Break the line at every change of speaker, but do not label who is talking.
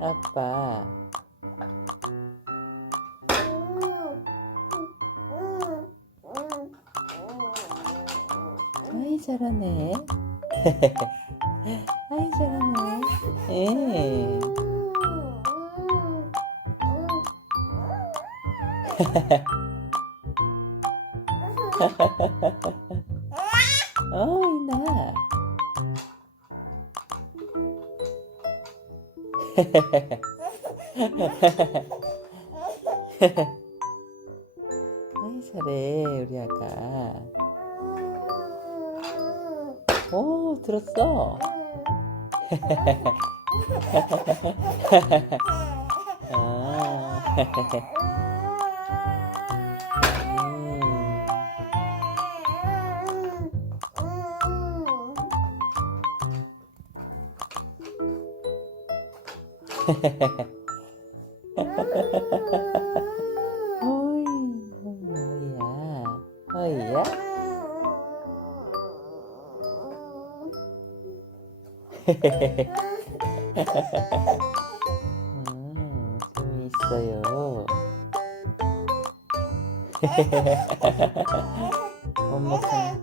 아빠. 아이 잘하네. 아이 잘하네. 에. 아이 잘해 우리 아가. 오 들었어. 아. 어이, 어이야, 어이야. 음, 재미있어요. 엄마 참.